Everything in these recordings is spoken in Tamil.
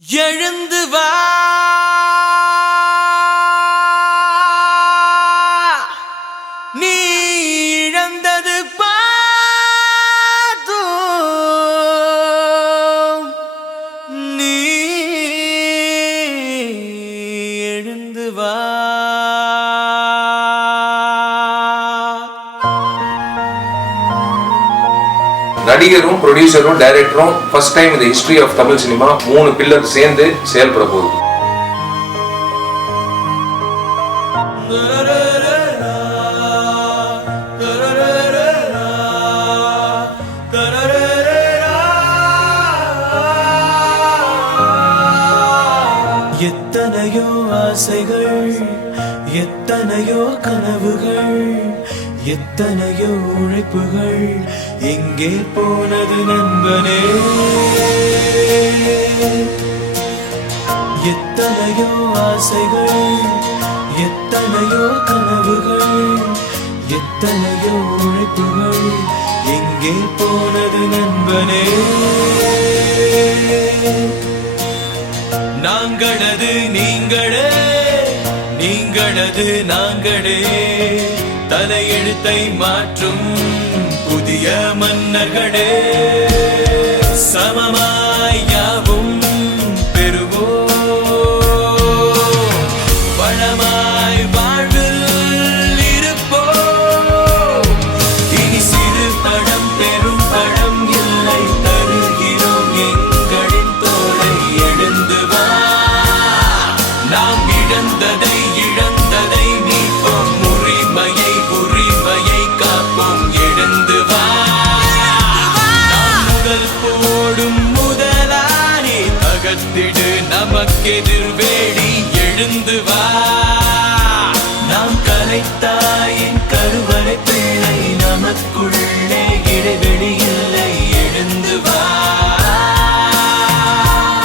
எழுந்து வா நடிகரும் ப்ரொடியூசரும் டைரக்டரும் ஃபர்ஸ்ட் டைம் இந்த ஹிஸ்டரி ஆஃப் தமிழ் சினிமா மூணு பில்லர் சேர்ந்து செயல்பட போகுது. எத்தனையோ ஆசைகள் எத்தனையோ கனவுகள் எத்தனையோ உழைப்புகள் எங்கே போனது நண்பனே? எத்தனையோ ஆசைகள் எத்தனையோ கனவுகள் எத்தனையோ உழைப்புகள் எங்கே போனது நண்பனே? நாங்களது நீங்களே நீங்களது நாங்களே. தலையெழுத்தை மாற்றும் புதிய மன்னர்களே. சமமா நாம் இழந்ததை இழந்ததை மீட்போம். உரிமையை உரிமையை காப்போம். எழுந்து முதல் போடும் முதலானே தகர்த்திடு நமக்கெதிர் வேடி. எழுந்து வா. நாம் கலைத்தாயின் கருவறை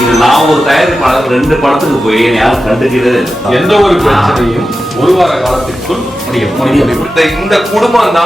இது நான் ஒரு தயாரிப்பாளர் ரெண்டு படத்துக்கு போய் யாரும் கண்டுக்கிறதே இல்லை. எந்த ஒரு பிரச்சனையும் ஒரு வார காலத்திற்குள் முடியும் முடியும் இந்த குடும்பம் தான்